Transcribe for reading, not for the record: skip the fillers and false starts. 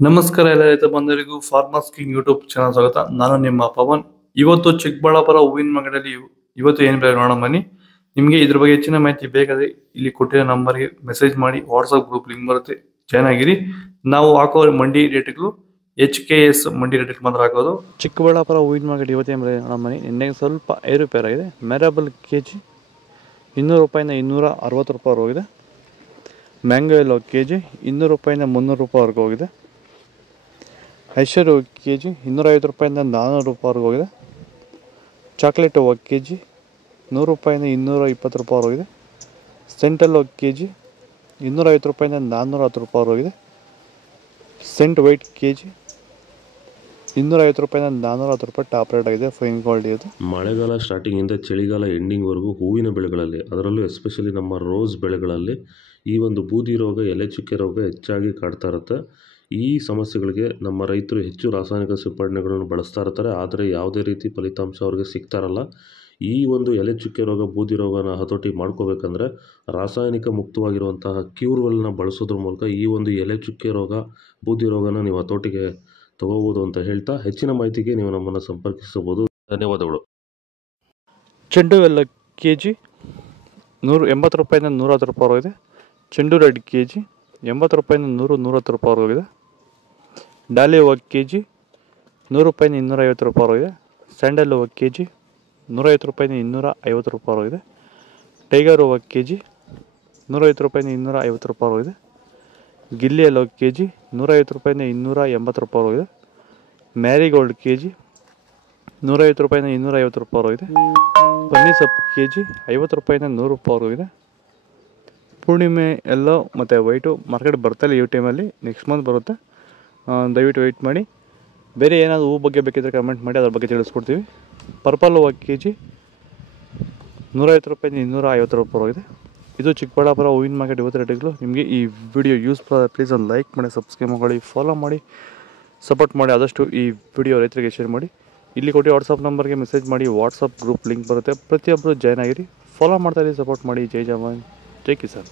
ನಮಸ್ಕಾರ ಎಲ್ಲ ರೈತ ಬಂಧುಗಳಿಗೂ ಫಾರ್ಮರ್ಸ್ ಕಿಂಗ್ ಯೂಟ್ಯೂಬ್ ಚಾನಲ್ ಸ್ವಾಗತ. ನಾನು ನಿಮ್ಮ ಪವನ್. ಇವತ್ತು ಚಿಕ್ಕಬಳ್ಳಾಪುರ ಹೂವಿನ ಮಾರ್ಕೆಟಲ್ಲಿ ಇವತ್ತು ಏನು ಬೆಲೆ ನೋಡೋಣ ಬನ್ನಿ. ನಿಮಗೆ ಇದ್ರ ಬಗ್ಗೆ ಹೆಚ್ಚಿನ ಮಾಹಿತಿ ಬೇಕಾದ್ರೆ ಇಲ್ಲಿ ಕೊಟ್ಟಿರೋ ನಂಬರ್ಗೆ ಮೆಸೇಜ್ ಮಾಡಿ, ವಾಟ್ಸ್ಆಪ್ ಗ್ರೂಪ್ ಲಿಂಕ್ ಬರುತ್ತೆ, ಜಾಯ್ನ್ ಆಗಿರಿ. ನಾವು ಹಾಕೋ ಮಂಡಿ ರೇಟ್ಗಳು HKS ಮಂಡಿ ರೇಟ್ ಮಾತ್ರ ಹಾಕೋದು. ಚಿಕ್ಕಬಳ್ಳಾಪುರ ಹೂವಿನ ಮಾರ್ಕೆಟ್ ಇವತ್ತೇನು ಬೆಲೆ ನೋಡೋಣ ಬನ್ನಿ. ನಿನ್ನೆ ಸ್ವಲ್ಪ ಏರುಪೇರಾಗಿದೆ. ಮೆರಾಬಲ್ KG 200 ರೂಪಾಯಿಂದ 260 ರೂಪಾಯಿ ಹೋಗಿದೆ. ಮ್ಯಾಂಗೋ ಎಲ್ಲೋ KG 200 ರೂಪಾಯಿಂದ 300 ರೂಪಾಯಿವರೆಗೂ ಹೋಗಿದೆ. ಐಶ್ವರ್ಯ KG 250 ರೂಪಾಯಿಂದ 400 ರೂಪಾಯಿವರೆಗೂ ಹೋಗಿದೆ. ಚಾಕ್ಲೇಟ್ KG 100 ರೂಪಾಯಿಂದ 220 ರೂಪಾಯಿ ಹೋಗಿದೆ. ಸೆಂಟಲ್ KG 250 ರೂಪಾಯಿಂದ 410 ರೂಪಾಯಿ ಹೋಗಿದೆ. ಸೆಂಟ್ ವೈಟ್ KG 250 ರೂಪಾಯಿಂದ 410 ರೂಪಾಯಿ ಟಾಪ್ ರೇಟ್ ಆಗಿದೆ. ಫೈನ್ ಕ್ವಾಲಿಟಿ ಇದೆ. ಮಳೆಗಾಲ ಸ್ಟಾರ್ಟಿಂಗಿಂದ ಚಳಿಗಾಲ ಎಂಡಿಂಗ್ವರೆಗೂ ಹೂವಿನ ಬೆಳೆಗಳಲ್ಲಿ, ಅದರಲ್ಲೂ ಎಸ್ಪೆಷಲಿ ನಮ್ಮ ರೋಸ್ ಬೆಳೆಗಳಲ್ಲಿ ಈ ಒಂದು ಬೂದಿ ರೋಗ, ಎಲೆ ಚುಕ್ಕೆ ರೋಗ ಹೆಚ್ಚಾಗಿ ಕಾಡ್ತಾ ಇರುತ್ತೆ. ಈ ಸಮಸ್ಯೆಗಳಿಗೆ ನಮ್ಮ ರೈತರು ಹೆಚ್ಚು ರಾಸಾಯನಿಕ ಸಿಂಪಡಣೆಗಳನ್ನು ಬಳಸ್ತಾ ಇರ್ತಾರೆ, ಆದರೆ ಯಾವುದೇ ರೀತಿ ಫಲಿತಾಂಶ ಅವ್ರಿಗೆ ಸಿಗ್ತಾ ಇರಲ್ಲ. ಈ ಒಂದು ಎಲೆ ಚುಕ್ಕೆ ರೋಗ, ಬೂದಿ ರೋಗನ ಹತೋಟಿ ಮಾಡ್ಕೋಬೇಕಂದ್ರೆ ರಾಸಾಯನಿಕ ಮುಕ್ತವಾಗಿರುವಂತಹ ಕ್ಯೂರ್ವೆಲ್ನ ಬಳಸೋದ್ರ ಮೂಲಕ ಈ ಒಂದು ಎಲೆ ಚುಕ್ಕೆ ರೋಗ, ಬೂದಿ ರೋಗನ ನೀವು ಹತೋಟಿಗೆ ತಗೋಬೋದು ಅಂತ ಹೇಳ್ತಾ, ಹೆಚ್ಚಿನ ಮಾಹಿತಿಗೆ ನೀವು ನಮ್ಮನ್ನು ಸಂಪರ್ಕಿಸಬಹುದು. ಧನ್ಯವಾದಗಳು. ಚೆಂಡು ಎಲ್ಲ KG 180 ರೂಪಾಯಿಂದ 110 ರೂಪಾಯಿ ಹೋಗಿದೆ. ಚೆಂಡು ರೆಡ್ KG 80 ರೂಪಾಯಿಂದ 110 ರೂಪಾಯಿ ಹೋಗಿದೆ. ಡಾಲಿ ಹೂವು KG 100 ರೂಪಾಯಿಂದ 250 ರೂಪಾಯಿ ಹೋಗಿದೆ. ಸ್ಯಾಂಡಲ್ ಹೂವು KG 150 ರೂಪಾಯಿಂದ 250 ರೂಪಾಯಿ ಹೋಗಿದೆ. ಟೈಗರ್ ಹೂವು KG 150 ರೂಪಾಯಿಂದ 250 ರೂಪಾಯಿ ಹೋಗಿದೆ. ಗಿಲ್ಲಿ ಎಲ್ಲೋ KG 150 ರೂಪಾಯಿಂದ 280 ರೂಪಾಯಿ ಹೋಗಿದೆ. ಮ್ಯಾರಿಗೋಲ್ಡ್ KG 150 ರೂಪಾಯಿಂದ 250 ರೂಪಾಯಿ ಹೋಗಿದೆ. ಪನ್ನೀರ್ ಸೊಪ್ಪು KG 50 ರೂಪಾಯಿಂದ 100 ರೂಪಾಯಿ ಹೋಗಿದೆ. ಪೂರ್ಣಿಮೆ ಎಲ್ಲೋ ಮತ್ತು ವೈಟು ಮಾರ್ಕೆಟ್ ಬರ್ತಾಯಿಲ್ಲ ಈ ಟೈಮಲ್ಲಿ, ನೆಕ್ಸ್ಟ್ ಮಂತ್ ಬರುತ್ತೆ. ದಯವಿಟ್ಟು ವೆಯ್ಟ್ ಮಾಡಿ. ಬೇರೆ ಏನಾದರೂ ಹೂ ಬಗ್ಗೆ ಬೇಕಿದ್ದರೆ ಕಮೆಂಟ್ ಮಾಡಿ, ಅದ್ರ ಬಗ್ಗೆ ತಿಳಿಸ್ಕೊಡ್ತೀವಿ. ಪರ್ಪಲ್ ಹೂವು KG 150 ರೂಪಾಯಿಂದ 250 ರೂಪಾಯಿ ಹೋಗಿದೆ. ಇದು ಚಿಕ್ಕಬಳ್ಳಾಪುರ ಹೂವಿನ ಮಾರ್ಕೆಟ್ ಇವತ್ತು ರೇಟ್ಗಳು. ನಿಮಗೆ ಈ ವಿಡಿಯೋ ಯೂಸ್ಫುಲ್ ಆದರೆ ಪ್ಲೀಸ್ ಒಂದು ಲೈಕ್ ಮಾಡಿ, ಸಬ್ಸ್ಕ್ರೈಬ್ ಮಾಡಿ, ಫಾಲೋ ಮಾಡಿ, ಸಪೋರ್ಟ್ ಮಾಡಿ. ಆದಷ್ಟು ಈ ವಿಡಿಯೋ ರೈತರಿಗೆ ಶೇರ್ ಮಾಡಿ. ಇಲ್ಲಿ ಕೊಟ್ಟು ವಾಟ್ಸಪ್ ನಂಬರ್ಗೆ ಮೆಸೇಜ್ ಮಾಡಿ, ವಾಟ್ಸಪ್ ಗ್ರೂಪ್ ಲಿಂಕ್ ಬರುತ್ತೆ, ಪ್ರತಿಯೊಬ್ಬರು ಜಾಯ್ನ್ ಆಗಿರಿ. ಫಾಲೋ ಮಾಡ್ತಾಯಿರಿ, ಸಪೋರ್ಟ್ ಮಾಡಿ. ಜೈ ಜವಾನ್, ಜೈ ಕಿಸಾನ್.